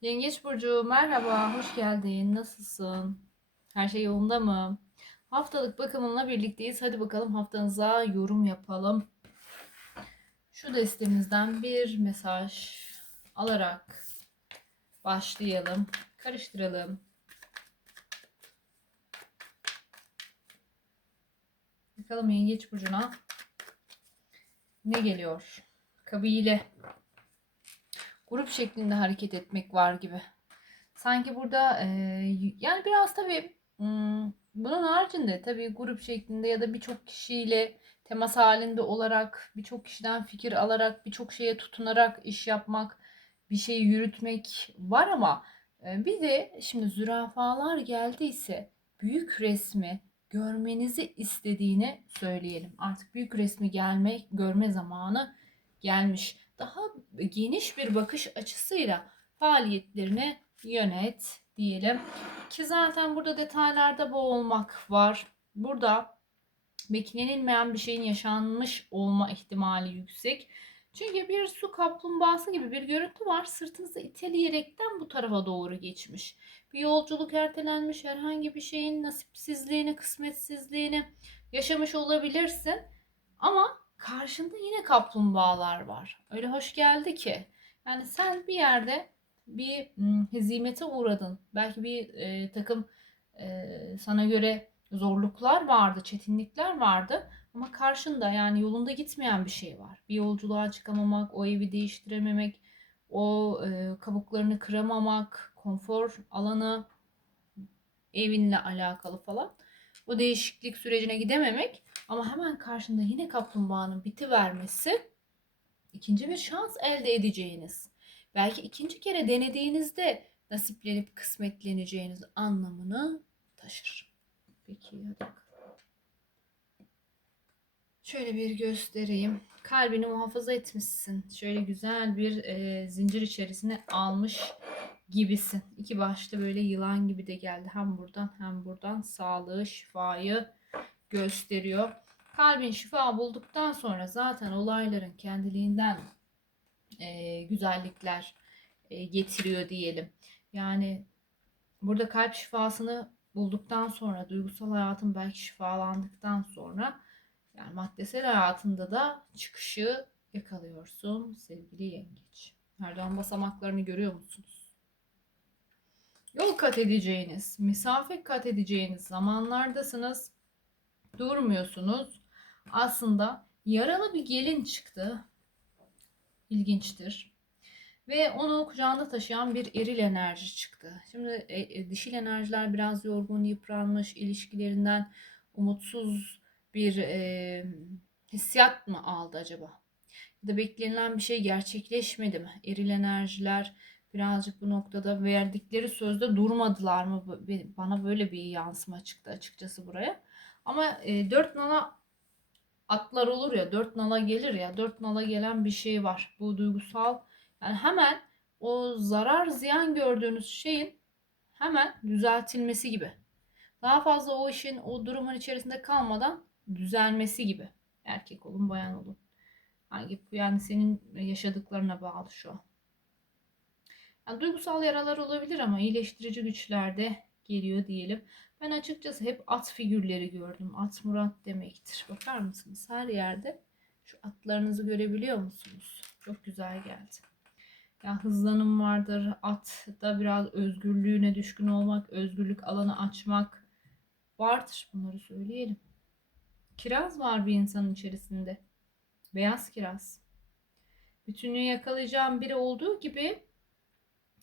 Yengeç Burcu merhaba, hoş geldin. Nasılsın? Her şey yolunda mı? Haftalık bakımınla birlikteyiz. Hadi bakalım haftanıza yorum yapalım. Şu destemizden bir mesaj alarak başlayalım. Karıştıralım. Bakalım Yengeç Burcu'na ne geliyor? Kabile grup şeklinde hareket etmek var gibi. Sanki burada e, yani biraz tabii hmm, bunun haricinde tabii grup şeklinde ya da birçok kişiyle temas halinde olarak, birçok kişiden fikir alarak, birçok şeye tutunarak iş yapmak, bir şeyi yürütmek var ama e, bir de şimdi zürafalar geldiyse büyük resmi görmenizi istediğini söyleyelim. Artık büyük resmi gelme, görme zamanı gelmiş daha geniş bir bakış açısıyla faaliyetlerini yönet diyelim. Ki zaten burada detaylarda boğulmak var. Burada beklenilmeyen bir şeyin yaşanmış olma ihtimali yüksek. Çünkü bir su kaplumbağası gibi bir görüntü var. Sırtınızı iteleyerekten bu tarafa doğru geçmiş. Bir yolculuk ertelenmiş, herhangi bir şeyin nasipsizliğini, kısmetsizliğini yaşamış olabilirsin. Ama karşında yine kaplumbağalar var. Öyle hoş geldi ki. Yani sen bir yerde bir hezimete uğradın. Belki bir e, takım e, sana göre zorluklar vardı, çetinlikler vardı. Ama karşında yani yolunda gitmeyen bir şey var. Bir yolculuğa çıkamamak, o evi değiştirememek, o e, kabuklarını kıramamak, konfor alanı evinle alakalı falan. O değişiklik sürecine gidememek ama hemen karşında yine kaplumbağanın biti vermesi ikinci bir şans elde edeceğiniz. Belki ikinci kere denediğinizde nasiplenip kısmetleneceğiniz anlamını taşır. Peki hadi Şöyle bir göstereyim. Kalbini muhafaza etmişsin. Şöyle güzel bir e, zincir içerisine almış gibisin. İki başlı böyle yılan gibi de geldi. Hem buradan hem buradan sağlığı, şifayı gösteriyor. Kalbin şifa bulduktan sonra zaten olayların kendiliğinden e, güzellikler e, getiriyor diyelim. Yani burada kalp şifasını bulduktan sonra, duygusal hayatın belki şifalandıktan sonra yani maddesel hayatında da çıkışı yakalıyorsun sevgili yengeç. Erdoğan basamaklarını görüyor musunuz? Yol kat edeceğiniz, mesafe kat edeceğiniz zamanlardasınız durmuyorsunuz. Aslında yaralı bir gelin çıktı. İlginçtir. Ve onu kucağında taşıyan bir eril enerji çıktı. Şimdi e, e, dişil enerjiler biraz yorgun, yıpranmış, ilişkilerinden umutsuz bir e, hissiyat mı aldı acaba? Ya da beklenilen bir şey gerçekleşmedi mi? Eril enerjiler birazcık bu noktada verdikleri sözde durmadılar mı? Bana böyle bir yansıma çıktı açıkçası buraya. Ama e, 4 nala atlar olur ya 4 nala gelir ya 4 nala gelen bir şey var. Bu duygusal yani hemen o zarar ziyan gördüğünüz şeyin hemen düzeltilmesi gibi. Daha fazla o işin o durumun içerisinde kalmadan düzelmesi gibi. Erkek olun bayan olun. Hangi yani senin yaşadıklarına bağlı şu an. Yani duygusal yaralar olabilir ama iyileştirici güçlerde geliyor diyelim. Ben açıkçası hep at figürleri gördüm. At Murat demektir. Bakar mısınız? Her yerde şu atlarınızı görebiliyor musunuz? Çok güzel geldi. Ya hızlanım vardır. At da biraz özgürlüğüne düşkün olmak, özgürlük alanı açmak vardır. Bunları söyleyelim. Kiraz var bir insanın içerisinde. Beyaz kiraz. Bütünlüğü yakalayacağım biri olduğu gibi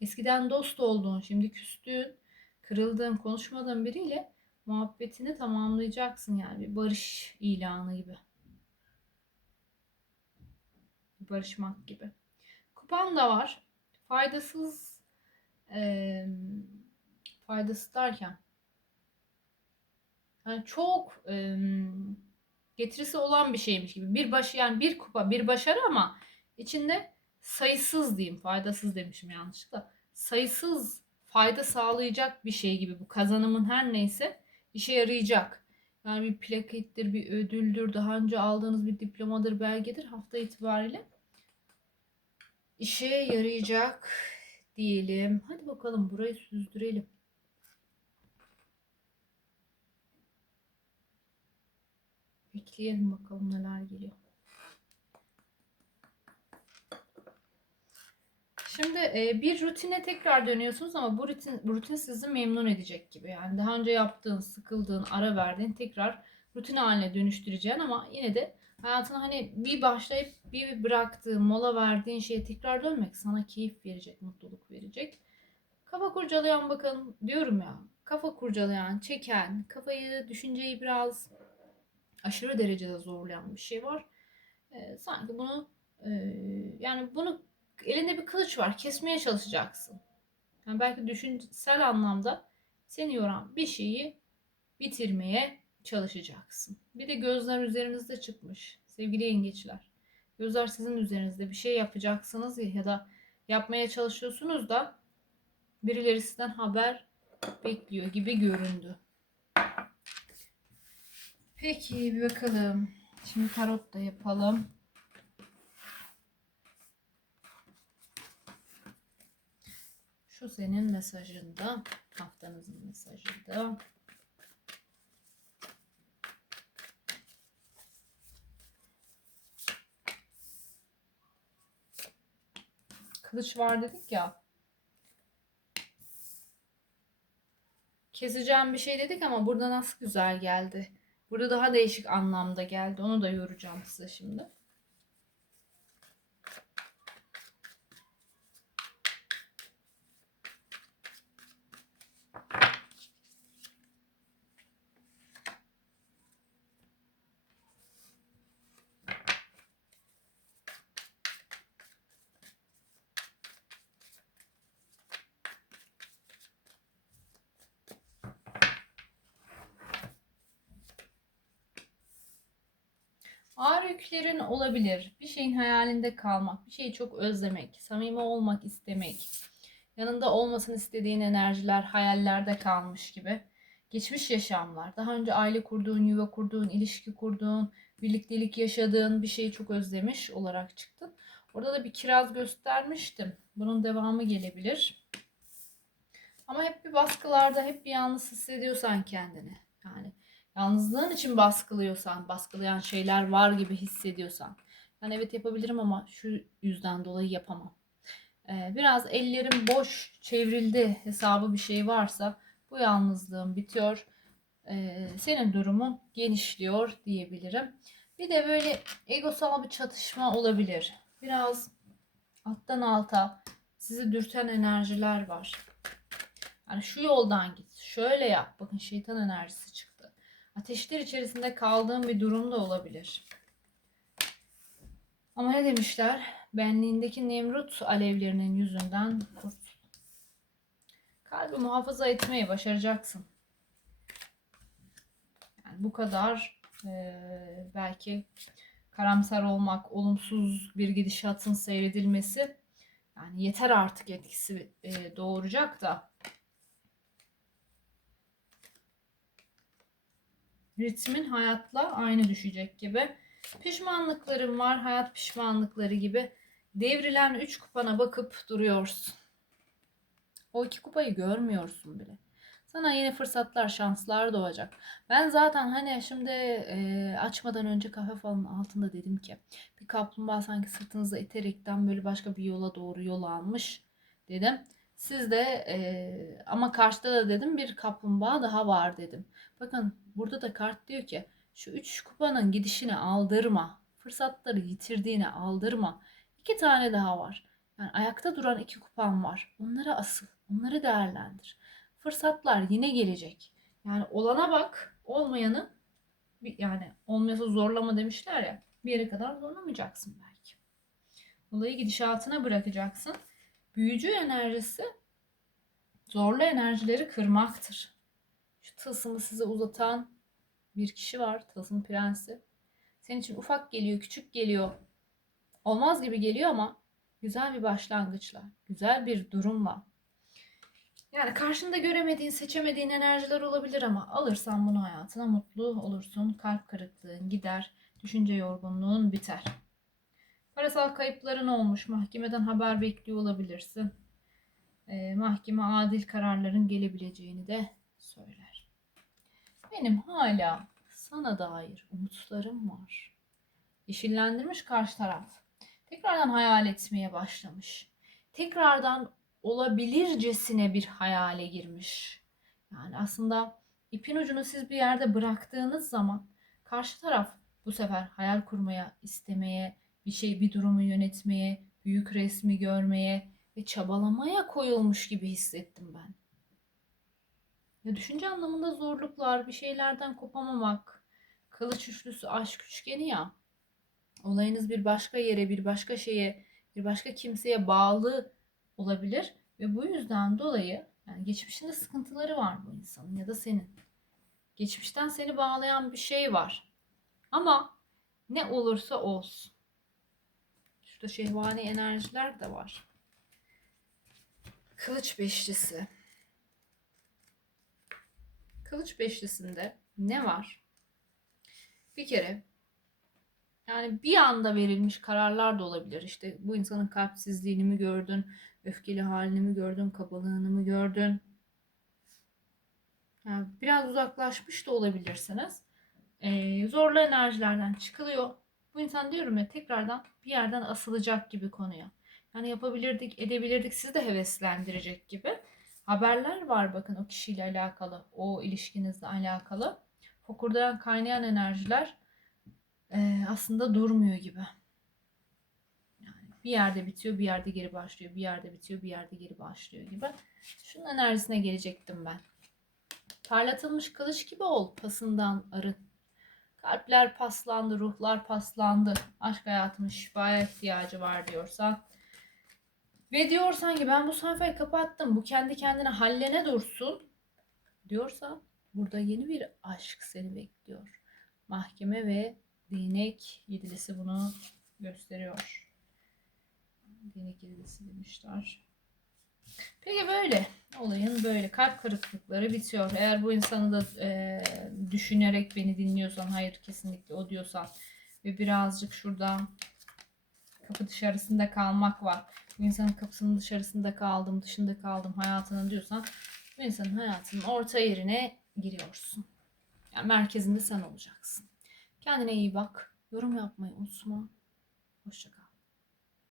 eskiden dost olduğun, şimdi küstüğün, kırıldığın, konuşmadığın biriyle muhabbetini tamamlayacaksın yani bir barış ilanı gibi. Barışmak gibi. Kupan da var. Faydasız e, faydasız derken yani çok e, getirisi olan bir şeymiş gibi. Bir baş yani bir kupa, bir başarı ama içinde sayısız diyeyim. Faydasız demişim yanlışlıkla. Sayısız fayda sağlayacak bir şey gibi bu kazanımın her neyse işe yarayacak. Yani bir plakettir, bir ödüldür, daha önce aldığınız bir diplomadır, belgedir hafta itibariyle işe yarayacak bekleyelim. Hadi bakalım burayı süzdürelim. Bekleyelim bakalım neler geliyor. Şimdi e, bir rutine tekrar dönüyorsunuz ama bu rutin, bu rutin sizi memnun edecek gibi. Yani daha önce yaptığın, sıkıldığın, ara verdiğin tekrar rutin haline dönüştüreceğin ama yine de hayatına hani bir başlayıp bir bıraktığın, mola verdiğin şeye tekrar dönmek sana keyif verecek, mutluluk verecek. Kafa kurcalayan bakın diyorum ya. Kafa kurcalayan, çeken, kafayı, düşünceyi biraz aşırı derecede zorlayan bir şey var. Ee, sanki bunu e, yani bunu elinde bir kılıç var. Kesmeye çalışacaksın. Yani belki düşünsel anlamda seni yoran bir şeyi bitirmeye çalışacaksın. Bir de gözler üzerinizde çıkmış. Sevgili yengeçler. Gözler sizin üzerinizde bir şey yapacaksınız ya da yapmaya çalışıyorsunuz da birileri sizden haber bekliyor gibi göründü. Peki bir bakalım. Şimdi tarot da yapalım. Şu senin mesajında, haftanızın mesajında. Kılıç var dedik ya. Keseceğim bir şey dedik ama burada nasıl güzel geldi. Burada daha değişik anlamda geldi. Onu da yoracağım size şimdi. Ağır yüklerin olabilir. Bir şeyin hayalinde kalmak, bir şeyi çok özlemek, samimi olmak istemek, yanında olmasını istediğin enerjiler hayallerde kalmış gibi. Geçmiş yaşamlar, daha önce aile kurduğun, yuva kurduğun, ilişki kurduğun, birliktelik yaşadığın bir şeyi çok özlemiş olarak çıktın. Orada da bir kiraz göstermiştim. Bunun devamı gelebilir. Ama hep bir baskılarda, hep bir yalnız hissediyorsan kendini. Yani yalnızlığın için baskılıyorsan, baskılayan şeyler var gibi hissediyorsan. Ben evet yapabilirim ama şu yüzden dolayı yapamam. Ee, biraz ellerim boş çevrildi hesabı bir şey varsa bu yalnızlığım bitiyor. Ee, senin durumun genişliyor diyebilirim. Bir de böyle egosal bir çatışma olabilir. Biraz alttan alta sizi dürten enerjiler var. Yani şu yoldan git, şöyle yap. Bakın şeytan enerjisi çıktı. Ateşler içerisinde kaldığım bir durum da olabilir. Ama ne demişler? Benliğindeki Nemrut alevlerinin yüzünden kurt. Kalbi muhafaza etmeyi başaracaksın. Yani bu kadar e, belki karamsar olmak, olumsuz bir gidişatın seyredilmesi yani yeter artık etkisi e, doğuracak da ritmin hayatla aynı düşecek gibi. Pişmanlıklarım var, hayat pişmanlıkları gibi. Devrilen üç kupana bakıp duruyorsun. O iki kupayı görmüyorsun bile. Sana yeni fırsatlar, şanslar doğacak. Ben zaten hani şimdi e, açmadan önce kahve falının altında dedim ki bir kaplumbağa sanki sırtınızda iterekten böyle başka bir yola doğru yol almış dedim. Siz de e, ama karşıda da dedim bir kaplumbağa daha var dedim. Bakın burada da kart diyor ki şu üç kupanın gidişini aldırma. Fırsatları yitirdiğini aldırma. İki tane daha var. Yani ayakta duran iki kupan var. Onlara asıl. Onları değerlendir. Fırsatlar yine gelecek. Yani olana bak, olmayanı yani olmayasa zorlama demişler ya. Bir yere kadar zorlamayacaksın belki. Olayı gidişatına bırakacaksın. Büyücü enerjisi zorlu enerjileri kırmaktır. Şu tılsımı size uzatan bir kişi var. Tılsım prensi. Senin için ufak geliyor, küçük geliyor. Olmaz gibi geliyor ama güzel bir başlangıçla, güzel bir durumla. Yani karşında göremediğin, seçemediğin enerjiler olabilir ama alırsan bunu hayatına mutlu olursun. Kalp kırıklığın gider, düşünce yorgunluğun biter. Parasal kayıpların olmuş, mahkemeden haber bekliyor olabilirsin. e, mahkeme adil kararların gelebileceğini de söyler. Benim hala sana dair umutlarım var. Yeşillendirmiş karşı taraf. Tekrardan hayal etmeye başlamış. Tekrardan olabilircesine bir hayale girmiş. Yani aslında ipin ucunu siz bir yerde bıraktığınız zaman karşı taraf bu sefer hayal kurmaya, istemeye, bir şey, bir durumu yönetmeye, büyük resmi görmeye ve çabalamaya koyulmuş gibi hissettim ben. Ya düşünce anlamında zorluklar, bir şeylerden kopamamak, kılıç üçlüsü aşk üçgeni ya. Olayınız bir başka yere, bir başka şeye, bir başka kimseye bağlı olabilir ve bu yüzden dolayı yani geçmişinde sıkıntıları var bu insanın ya da senin. Geçmişten seni bağlayan bir şey var. Ama ne olursa olsun. Şurada şehvani enerjiler de var. Kılıç beşlisi. Kılıç beşlisinde ne var? Bir kere yani bir anda verilmiş kararlar da olabilir. İşte bu insanın kalpsizliğini mi gördün, öfkeli halini mi gördün, kabalığını mı gördün? Yani biraz uzaklaşmış da olabilirsiniz. Ee, zorlu enerjilerden çıkılıyor. Bu insan diyorum ya tekrardan bir yerden asılacak gibi konuya. Yani yapabilirdik, edebilirdik, sizi de heveslendirecek gibi haberler var bakın o kişiyle alakalı, o ilişkinizle alakalı. Fokurdayan, kaynayan enerjiler e, aslında durmuyor gibi. Yani bir yerde bitiyor, bir yerde geri başlıyor, bir yerde bitiyor, bir yerde geri başlıyor gibi. Şunun enerjisine gelecektim ben. Parlatılmış kılıç gibi ol, pasından arın. Kalpler paslandı, ruhlar paslandı. Aşk hayatımın şifaya ihtiyacı var diyorsan. Ve diyorsan ki ben bu sayfayı kapattım. Bu kendi kendine hallene dursun. Diyorsa burada yeni bir aşk seni bekliyor. Mahkeme ve değnek yedilisi bunu gösteriyor. Değnek yedilisi demişler. Peki böyle. Olayın böyle. Kalp kırıklıkları bitiyor. Eğer bu insanı da e, düşünerek beni dinliyorsan, hayır kesinlikle o diyorsan ve birazcık şurada kapı dışarısında kalmak var. Bu insanın kapısının dışarısında kaldım, dışında kaldım hayatının diyorsan bu insanın hayatının orta yerine giriyorsun. Yani merkezinde sen olacaksın. Kendine iyi bak. Yorum yapmayı unutma. Hoşçakal.